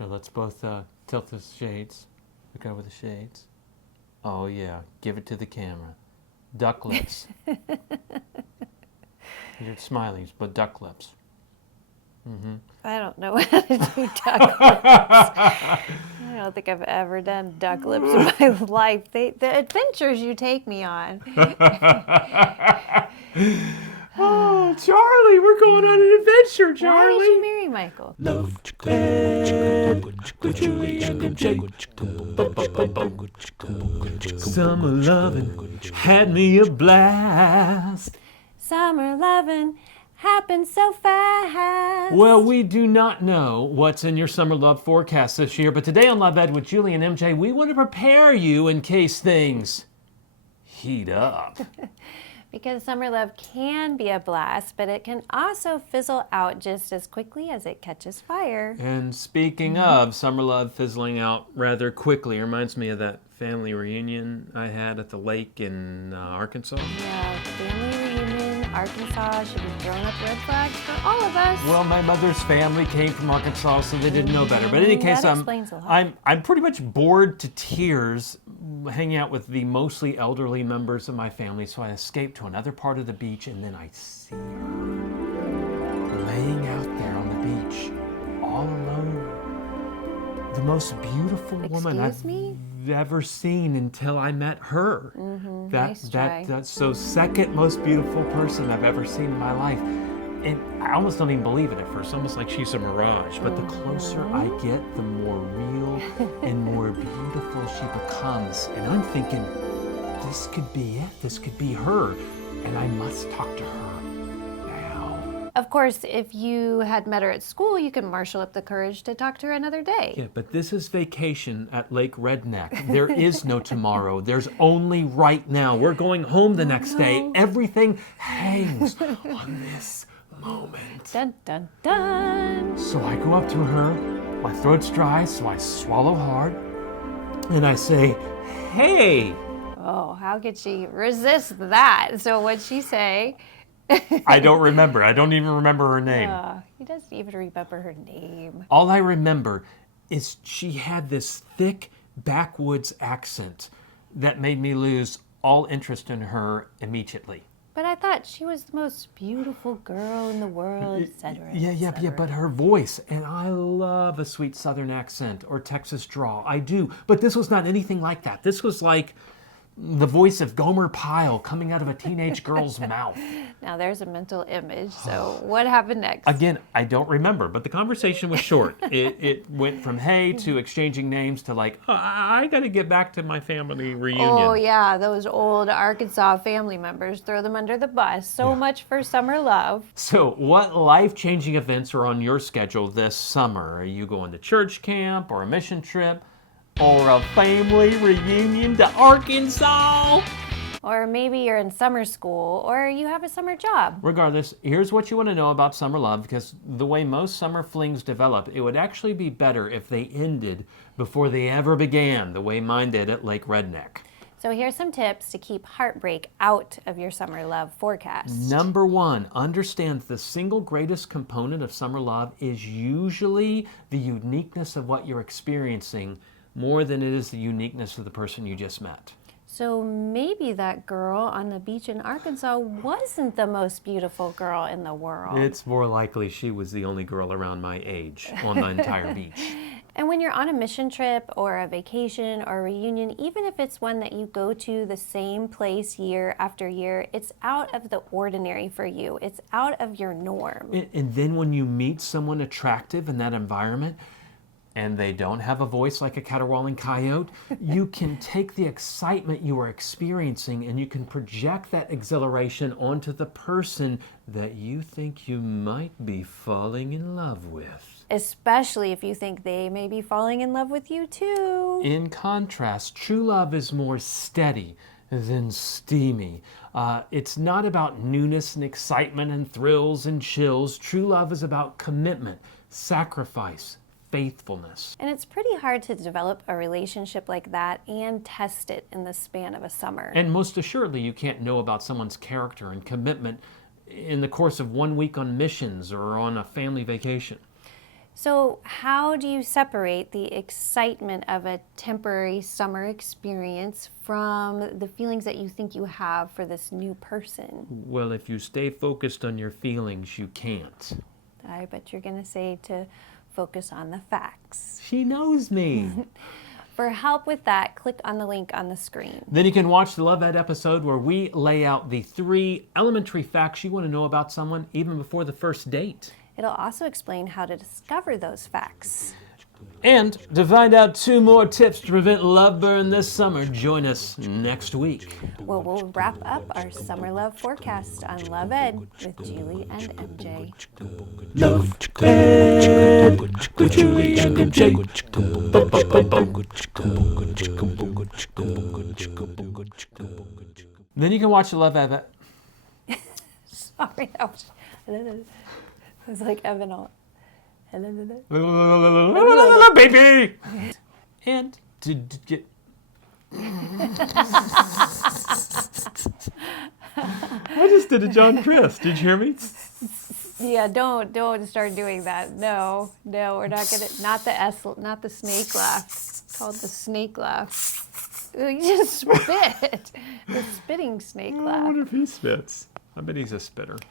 So let's both tilt the shades. Look over the shades. Oh yeah, give it to the camera. Duck lips. You're smiling, but duck lips. Mm-hmm. I don't know how to do duck lips. I don't think I've ever done duck lips in my life. The adventures you take me on. Oh, Charlie, we're going on an adventure, Charlie. Why did you marry Michael? Love Bed with Julie and MJ. Summer lovin' had me a blast. Summer lovin' happened so fast. Well, we do not know what's in your summer love forecast this year, but today on Love Ed with Julie and MJ, we want to prepare you in case things heat up. Because summer love can be a blast, but it can also fizzle out just as quickly as it catches fire. And speaking of summer love fizzling out rather quickly, reminds me of that family reunion I had at the lake in Arkansas. Yeah, family reunion, Arkansas should be throwing up red flags for all of us. Well, my mother's family came from Arkansas, so they didn't know better. But in any case, That explains a lot. I'm pretty much bored to tears hanging out with the mostly elderly members of my family, so I escaped to another part of the beach, and then I see her laying out there on the beach, all alone. The most beautiful woman I've ever seen until I met her. Nice try. That's so second most beautiful person I've ever seen in my life. And I almost don't even believe it at first, almost like she's a mirage. But the closer I get, the more real and more beautiful she becomes. And I'm thinking, this could be it. This could be her. And I must talk to her now. Of course, if you had met her at school, you can marshal up the courage to talk to her another day. Yeah, but this is vacation at Lake Redneck. There is no tomorrow. There's only right now. We're going home the next day. Everything hangs on this moment. Dun, dun, dun. So I go up to her, my throat's dry, so I swallow hard, and I say, hey. Oh, how could she resist that? So what'd she say? I don't remember. I don't even remember her name. He doesn't even remember her name. All I remember is she had this thick backwoods accent that made me lose all interest in her immediately. But I thought she was the most beautiful girl in the world, etc. Yeah, but her voice, and I love a sweet Southern accent or Texas drawl. I do, but this was not anything like that. This was like the voice of Gomer Pyle coming out of a teenage girl's mouth. Now there's a mental image, so what happened next? Again, I don't remember, but the conversation was short. It went from hey to exchanging names to like, I got to get back to my family reunion. Oh yeah, those old Arkansas family members, throw them under the bus. So much for summer love. So what life-changing events are on your schedule this summer? Are you going to church camp or a mission trip? Or a family reunion to Arkansas? Or maybe you're in summer school, or you have a summer job. Regardless, here's what you want to know about summer love, because the way most summer flings develop, it would actually be better if they ended before they ever began, the way mine did at Lake Redneck. So here's some tips to keep heartbreak out of your summer love forecast. Number one, understand the single greatest component of summer love is usually the uniqueness of what you're experiencing more than it is the uniqueness of the person you just met. So maybe that girl on the beach in Arkansas wasn't the most beautiful girl in the world. It's more likely she was the only girl around my age on the entire beach. And when you're on a mission trip or a vacation or a reunion, even if it's one that you go to the same place year after year, it's out of the ordinary for you. It's out of your norm. And then when you meet someone attractive in that environment, and they don't have a voice like a caterwauling coyote, you can take the excitement you are experiencing and you can project that exhilaration onto the person that you think you might be falling in love with. Especially if you think they may be falling in love with you too. In contrast, true love is more steady than steamy. It's not about newness and excitement and thrills and chills. True love is about commitment, sacrifice, faithfulness. And it's pretty hard to develop a relationship like that and test it in the span of a summer. And most assuredly, you can't know about someone's character and commitment in the course of 1 week on missions or on a family vacation. So, how do you separate the excitement of a temporary summer experience from the feelings that you think you have for this new person? Well, if you stay focused on your feelings, you can't. I bet you're going to say to focus on the facts. She knows me. For help with that, click on the link on the screen. Then you can watch the Love Ed episode where we lay out the 3 elementary facts you want to know about someone even before the first date. It'll also explain how to discover those facts. And to find out 2 more tips to prevent love burn this summer, join us next week. Well, we'll wrap up our summer love forecast on Love Ed with Julie and MJ. Love Ed with Julie and MJ. Then you can watch the Love Ed. Sorry, that was like Evan all. Baby! And to get... I just did a John Chris. Did you hear me? Yeah, don't start doing that. No, we're not gonna. Not the snake laugh. It's called the snake laugh. Ooh, you just spit. The spitting snake I laugh. wonder if he spits. I bet he's a spitter.